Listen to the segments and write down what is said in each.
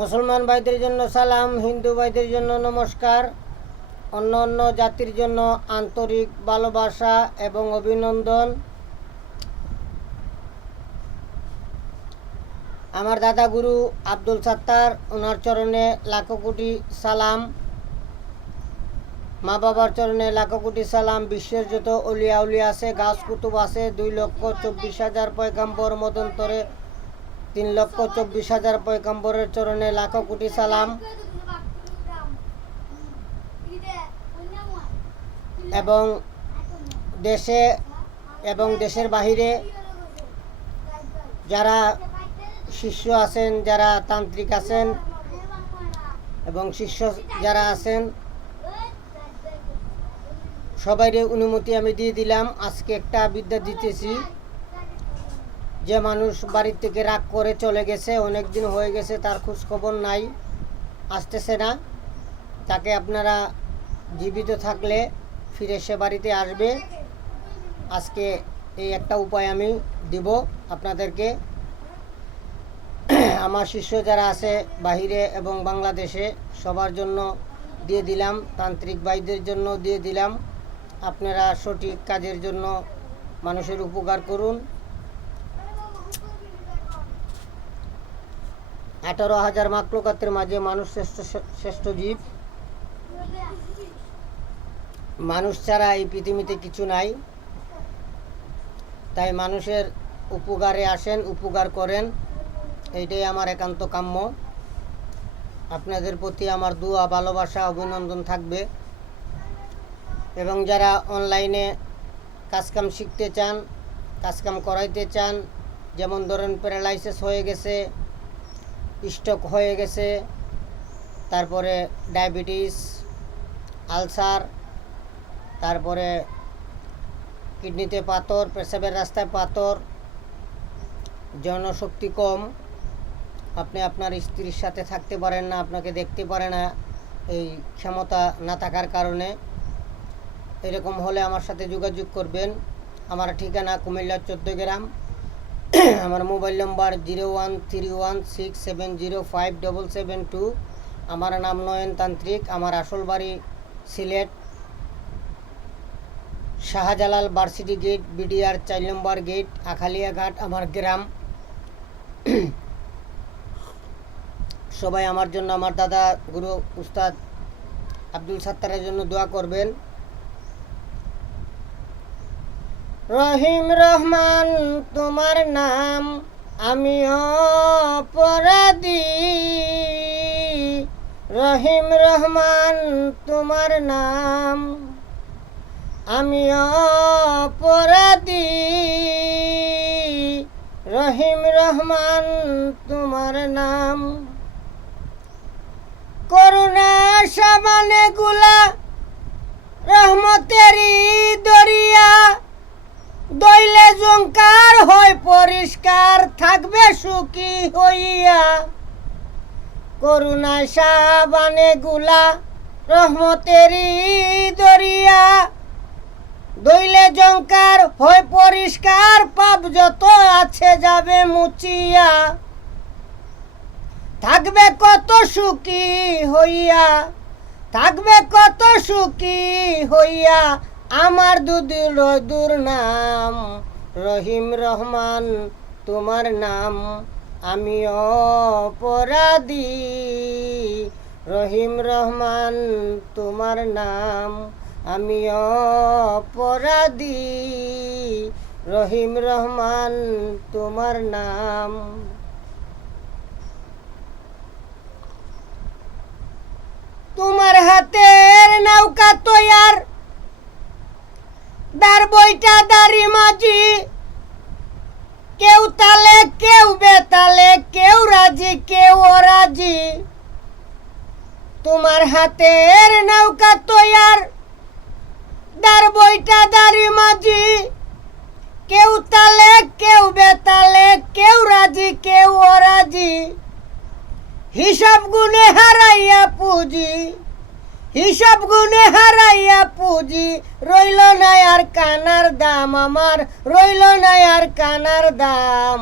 মুসলমান ভাইদের জন্য সালাম, হিন্দু ভাইদের জন্য নমস্কার, অন্য অন্য জাতির জন্য আন্তরিক ভালোবাসা এবং অভিনন্দন। আমার দাদা গুরু আব্দুল সাত্তার, ওনার চরণে লাখো কোটি সালাম। মা বাবার চরণে লাখো কোটি সালাম। বিশ্বের যত অলিয়া উলিয়া আছে, গাছ কুতুব আছে, 2,24,000 পয়গাম্বর মদন্তরে 3,24,000 পয়গাম্বরের চরণে লাখো কোটি সালাম। এবং দেশে এবং দেশের বাহিরে যারা শিষ্য আছেন, যারা তান্ত্রিক আছেন এবং শিষ্য যারা আছেন, সবাইরে অনুমতি আমি দিয়ে দিলাম। আজকে একটা বিদ্যা দিতেছি। যে মানুষ বাড়ির থেকে রাগ করে চলে গেছে, অনেক দিন হয়ে গেছে, তার খোঁজ খবর নাই, আসতেছে না, তাকে আপনারা জীবিত থাকলে ফিরে সে বাড়িতে আসবে। আজকে এই একটা উপায় আমি দিব আপনাদেরকে। আমার শিষ্য যারা আছে বাহিরে এবং বাংলাদেশে, সবার জন্য দিয়ে দিলাম, তান্ত্রিক ভাইদের জন্য দিয়ে দিলাম। আপনারা সঠিক কাজের জন্য মানুষের উপকার করুন। 18,000 মাখলুকাতের মাঝে মানুষ শ্রেষ্ঠ জীব। মানুষ ছাড়া এই পৃথিবীতে কিছু নাই। তাই মানুষের উপকারে আসেন, উপকার করেন, এইটাই আমার একান্ত কাম্য। আপনাদের প্রতি আমার দোয়া, ভালোবাসা, অভিনন্দন থাকবে। এবং যারা অনলাইনে কাজকাম শিখতে চান, কাজকাম করাইতে চান, যেমন ধরেন প্যারালাইসিস হয়ে গেছে, স্ট্রোক হয়ে গেছে, তারপরে ডায়াবেটিস, আলসার, তারপরে কিডনিতে পাথর, পেশাবের রাস্তায় পাথর, জনশক্তি কম, আপনি আপনার স্ত্রীর সাথে থাকতে পারেন না, আপনাকে দেখতে পারে না, এই ক্ষমতা না থাকার কারণে, এরকম হলে আমার সাথে যোগাযোগ করবেন। আমার ঠিকানা কুমিল্লা 14 গ্রাম। আমার মোবাইল নম্বর 013167057772। আমার নাম নয়ন তান্ত্রিক। আমার আসল বাড়ি Sylhet, Shahjalal varsity gate, BDR 4 নম্বর গেট, আখালিয়া ঘাট আমার গ্রাম। সবাই আমার জন্য, আমার দাদা গুরু উস্তাদ আব্দুল সাত্তারের জন্য দোয়া করবেন। রহিম রহমান তোমার নাম, আমি অপরাধী। রহিম রহমান তোমার নাম, আমি অপরাধী। রহিম রহমান তোমার নাম। করুণা সাবানে গুলা, রহমতেরি দরিয়া, দইলে জঙ্কার হয় পরিষ্কার, থাকবে সুখী হইয়া। করুণা সাবানে গুলা, রহমতেরি দরিয়া, দইলে জঙ্কার হয় পরিষ্কার, পাপ যত আছে যাবে মুচিয়া। থাকবে কত সুখী হইয়া, থাকবে কত সুখী হইয়া, আমার দুদুর নাম। রহিম রহমান তোমার নাম, আমি অপরাধী। রহিম রহমান তোমার নাম, আমি অপরাধী। রহিম রহমান তোমার নাম। তোমার হাতের নৌকা তৈয়ার, দার বইটা দাড়ি মাঝি, কেউ তালে কেউ বেতালে, কেউ রাজি কেউ অরাজি। তোমার হাতের নৌকা তৈয়ার, দার বইটা দাড়ি মাঝি, কেউ তালে কেউ বেতালে, কেউ রাজি কেউ অরাজি। হিসাব গুনে হারাইয়া পুঁজি, হিসাব গুনে হারাইয়া পুঁজি, রইল না আর কানার দাম আমার, রইল না আর কানার দাম।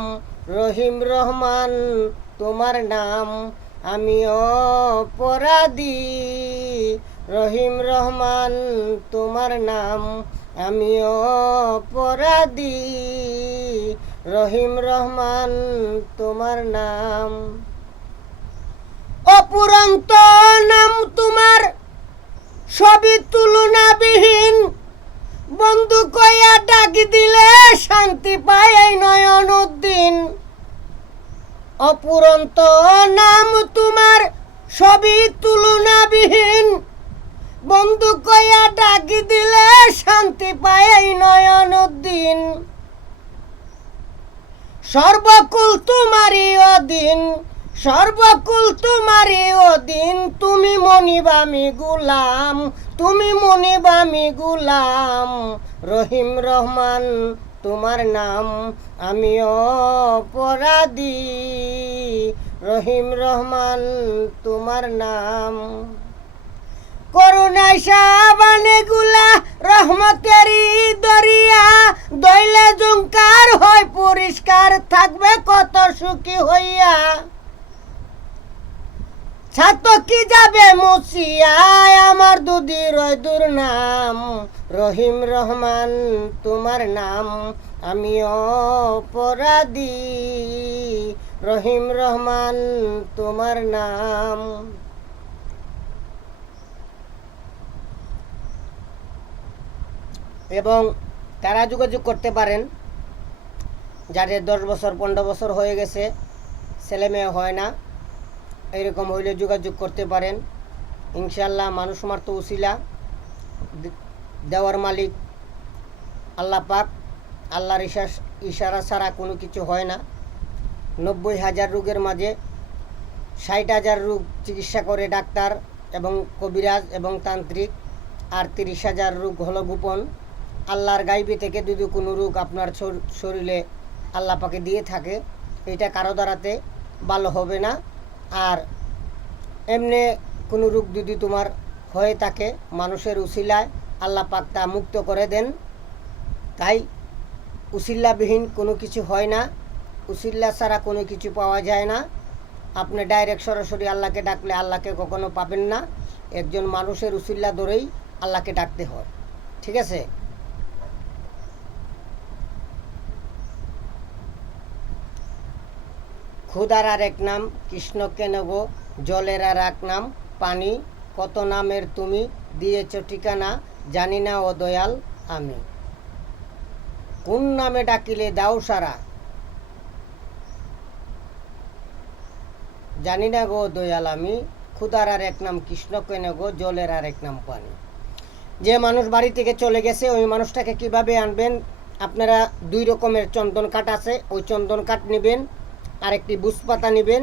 রহিম রহমান তোমার নাম, আমি অপরাধী, রহিম রহমান তোমার নাম। আমি অপরাধী, রহিম রহমান তোমার নাম। অপুরন্ত নাম তোমার, সবই তুলনাবিহীন। বন্ধু কইয়া ডাক দিলে শান্তি পায় এই নয়নউদ্দিন। অপুরন্ত নাম তোমার, সবই তুলনাবিহীন। বন্ধু কইয়া ডাক দিলে শান্তি পায় এই নয়নউদ্দিন। সর্বকুল তোমারই অধীন, সর্বকুল তোমারই অধীন। তুমি মনিব আমি গুলাম, তুমি মনিব আমি গুলাম। রহিম রহমান তোমার নাম। আমি অপরাধী, রহিম রহমান তোমার নাম। করুণায় সাবানে গুলা রহমতেরই দরিয়া। দইলে জুঙ্কার হয় পরিষ্কার, থাকবে কত সুখী হইয়া। ছাতো কি যাবে মুছিয়া, আমার দুদি রয়দুর নাম। রহিম রহমান তোমার নাম। আমি অপরাধী, রহিম রহমান তোমার নাম। এবং তারা যোগাযোগ করতে পারেন যাদের 10 বছর 15 বছর হয়ে গেছে, ছেলে মেয়ে হয় না, এরকম হইলে যোগাযোগ করতে পারেন। ইনশাল্লাহ মানুষ মারত উসিলা, দেওয়ার মালিক আল্লাহ পাক। আল্লাহর ইশারা ছাড়া কোনো কিছু হয় না। 90,000 রোগের মাঝে 60,000 রোগ চিকিৎসা করে ডাক্তার এবং কবিরাজ এবং তান্ত্রিক, আর 30,000 রোগ হলো গোপন। আল্লাহর গাইবি থেকে যদি কোনো রোগ আপনার শরীরে আল্লাহ পাকে দিয়ে থাকে, এটা কারো দ্বারাতে ভালো হবে না। আর এমনি কোনো রোগ যদি তোমার হয়ে থাকে, মানুষের উসিলায় আল্লাহ পাক তা মুক্ত করে দেন। তাই উসিল্লাবিহীন কোনো কিছু হয় না, উসিল্লা ছাড়া কোনো কিছু পাওয়া যায় না। আপনি ডাইরেক্ট সরাসরি আল্লাহকে ডাকলে আল্লাহকে কখনো পাবেন না। একজন মানুষের উসিল্লা ধরেই আল্লাহকে ডাকতে হয়, ঠিক আছে? খুদার আর এক নাম কৃষ্ণ কেন গো, জলের আর এক নাম পানি। কত নামের তুমি দিয়েছ ঠিকানা, জানি না ও দয়াল আমি। কোন নামে ডাকিলে দাও সারা, জানি না গো দয়াল আমি। খুদার আর এক নাম কৃষ্ণ কেন গো, জলের আর এক নাম পানি। যে মানুষ বাড়ি থেকে চলে গেছে ওই মানুষটাকে কিভাবে আনবেন? আপনারা 2 রকমের চন্দন কাঠ আছে, ওই চন্দন কাঠ নেবেন, আর একটি বুসপাতা নেবেন।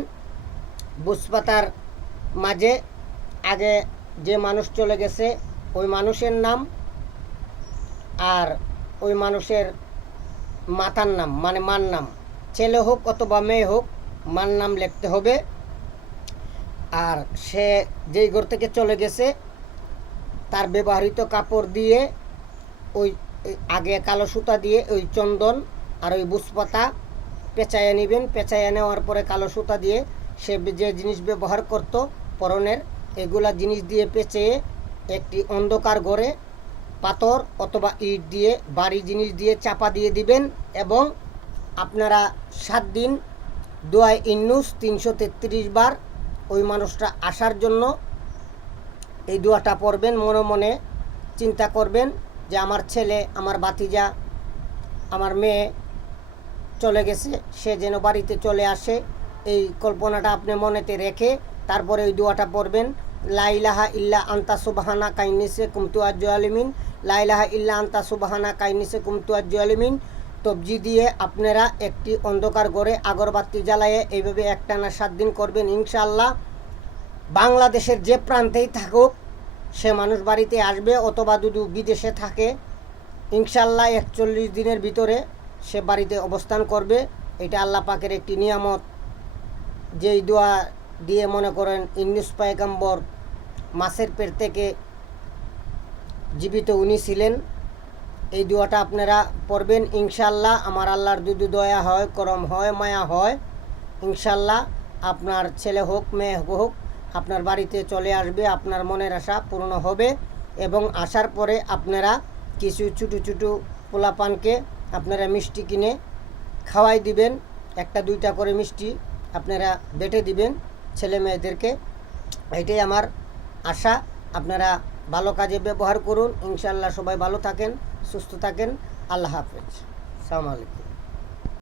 বুসপাতার মাঝে আগে যে মানুষ চলে গেছে ওই মানুষের নাম আর ওই মানুষের মাতার নাম, মানে মার নাম, ছেলে হোক অথবা মেয়ে হোক, মার নাম লিখতে হবে। আর সে যেই ঘর থেকে চলে গেছে তার ব্যবহৃত কাপড় দিয়ে ওই আগে কালো সুতা দিয়ে ওই চন্দন আর ওই বুসপাতা পেঁচাইয়া নেবেন। পেঁচাইয়া নেওয়ার পরে কালো সুতা দিয়ে সে যে জিনিস ব্যবহার করত পরনের, এগুলা জিনিস দিয়ে পেঁচিয়ে একটি অন্ধকার ঘরে পাথর অথবা ইট দিয়ে, ভারী জিনিস দিয়ে চাপা দিয়ে দিবেন। এবং আপনারা 7 দিন দোয়ায় ইন্নুস 333 বার ওই মানুষটা আসার জন্য এই দোয়াটা পড়বেন। মনে মনে চিন্তা করবেন যে আমার ছেলে, আমার ভাতিজা, আমার মেয়ে চলে গেছে, সে যেন বাড়িতে চলে আসে। এই কল্পনাটা আপনি মনেতে রেখে তারপরে ওই দোয়াটা পড়বেন। লা ইলাহা ইল্লা আনতা সুবহানা কাইনিসে কুমতু আজ-জালিমিন, লা ইলাহা ইল্লা আনতা সুবহানা কাইনিসে কুমতু আজ-জালিমিন। তবজি দিয়ে আপনারা একটি অন্ধকার ঘরে আগরবাতি জ্বালায়ে এইভাবে একটানা 7 দিন করবেন। ইনশাআল্লাহ বাংলাদেশের যে প্রান্তেই থাকুক সে মানুষ বাড়িতে আসবে, অথবা যদি বিদেশে থাকে ইনশাআল্লাহ 41 দিনের ভিতরে সে বাড়িতে অবস্থান করবে। এটা আল্লাহ পাকের একটি নিয়ামত। যেই দোয়া দিয়ে মনে করেন ইউনূস পয়গম্বর মাছের পেট থেকে জীবিত উনি ছিলেন, এই দোয়াটা আপনারা পড়বেন। ইনশাআল্লাহ আমার আল্লাহর যদি দয়া হয়, করম হয়, মায়া হয়, ইনশাআল্লাহ আপনার ছেলে হোক মেয়ে হোক আপনার বাড়িতে চলে আসবে, আপনার মনের আশা পূর্ণ হবে। এবং আসার পরে আপনারা কিছু ছোটো ছোটো পোলাপানকে আপনারা মিষ্টি কিনে খাওয়াই দিবেন, একটা দুইটা করে মিষ্টি আপনারা বেটে দিবেন ছেলে মেয়েদেরকে। এটাই আমার আশা। আপনারা ভালো কাজে ব্যবহার করুন। ইনশাআল্লাহ সবাই ভালো থাকেন, সুস্থ থাকেন। আল্লাহ হাফেজ। আসসালামু আলাইকুম।